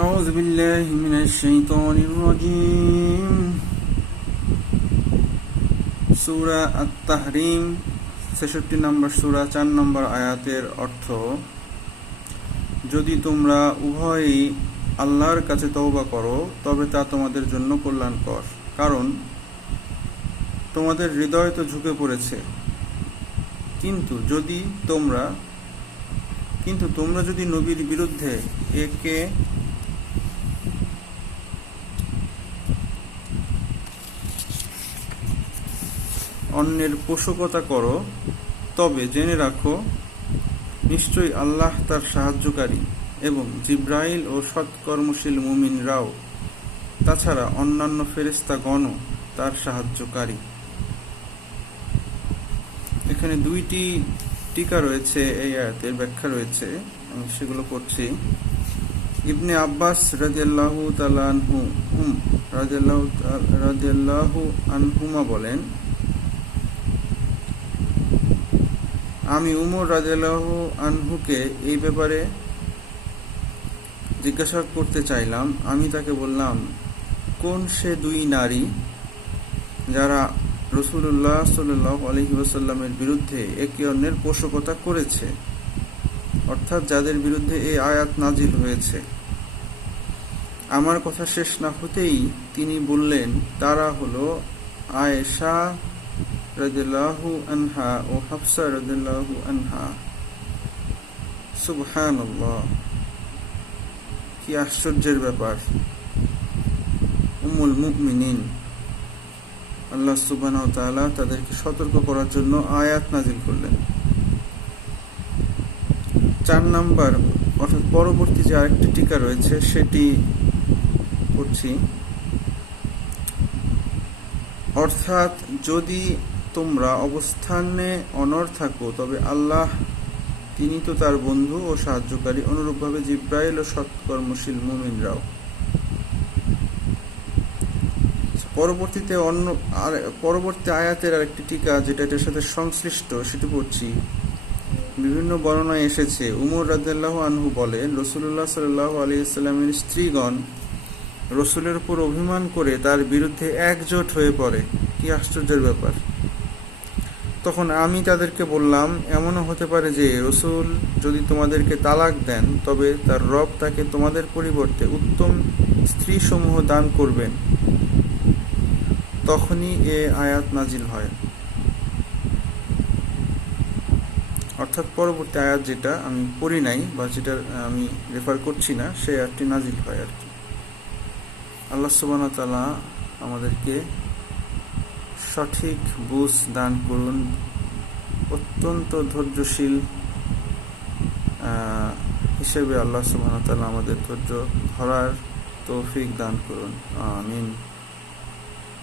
أعوذ بالله من الشيطان الرجيم সূরা আত-তাহরিম ৬৬ নম্বর সূরা ৪ নম্বর আয়াতের অর্থ, যদি তোমরা উভয়ই আল্লাহর কাছে তওবা করো তবে তা তোমাদের জন্য কল্যাণকর, কারণ তোমাদের হৃদয় তো ঝুঁকে পড়েছে। কিন্তু তোমরা যদি নবীর বিরুদ্ধে একে অন্যের পোষকতা করো তবে জেনে রাখো, নিশ্চয়ই আল্লাহ তার সাহায্যকারী এবং জিবরাইল ও সৎকর্মশীল মুমিনরাও, তাছাড়া অন্যান্য ফেরেশতাগণও তার সাহায্যকারী। এখানে দুইটি টিকা রয়েছে, এই আয়াতের ব্যাখ্যা রয়েছে, আমি সেগুলো পড়ছি। ইবনে আব্বাস রাদিয়াল্লাহু আনহুমা বলেন, আমি উমর রাদিয়াল্লাহু আনহুকে এই ব্যাপারে জিজ্ঞাসা করতে চাইলাম। আমি তাকে বললাম, কোন সে দুই নারী যারা রাসূলুল্লাহ সাল্লাল্লাহু আলাইহি ওয়াসাল্লামের বিরুদ্ধে একে অন্যের পোষকতা করেছে, অর্থাৎ যাদের বিরুদ্ধে এই আয়াত নাজিল হয়েছে। আমার কথা শেষ না হতেই তিনি বললেন, তারা হলো আয়েশা রাদিয়াল্লাহু আনহা ও হাফসা রাদিয়াল্লাহু আনহা। সুবহানাল্লাহ, কি আশ্চর্যের ব্যাপার! উম্মুল মুমিনিন। আল্লাহ সুবহানাহু ওয়া তাআলা তাদেরকে সতর্ক করার জন্য আয়াত নাজিল করলেন। ৪ নম্বর অর্থাৎ পরবর্তী যে আরেকটি টিকা রয়েছে সেটি পড়ছি। অর্থাৎ যদি তোমরা অবস্থানে অনড় থাকো তবে আল্লাহ, তিনি তো তার বন্ধু ও সাহায্যকারী, অনুরূপভাবে জিবরাইল ও সৎকর্মশীল মুমিনরাও। পরবর্তী আয়াতের আরেকটি টিকা যেটা এটার সাথে সংশ্লিষ্ট সেটি পড়ছি। বিভিন্ন বর্ণনায় এসেছে, উমর রাদিয়াল্লাহু আনহু বলেন, রাসূলুল্লাহ সাল্লাল্লাহু আলাইহি ওয়াসাল্লামের স্ত্রীগণ রাসূলের উপর অভিমান করে তার বিরুদ্ধে একজোট হয়ে পড়ে। কি আশ্চর্যের ব্যাপার! তখন আমি তাদেরকে বললাম, এমনও হতে পারে যে রাসূল যদি তোমাদেরকে তালাক দেন তবে তার রব তাকে তোমাদের পরিবর্তে উত্তম স্ত্রী সমূহ দান করবেন। তখনই এ আয়াত নাজিল হয়। অর্থাৎ পরবর্তী আয়াত যেটা আমি পড়ি নাই বা যেটা আমি রেফার করছি না, সেই আয়াতটি নাজিল হয় আর কি। আল্লাহ সুবহানাহু ওয়া তাআলা আমাদেরকে সঠিক বুঝ দান করুন, অত্যন্ত ধৈর্যশীল হিসেবে আল্লাহ সুবহানাহু ওয়া তাআলা আমাদের ধৈর্য ধরার তৌফিক দান করুন। আমিন।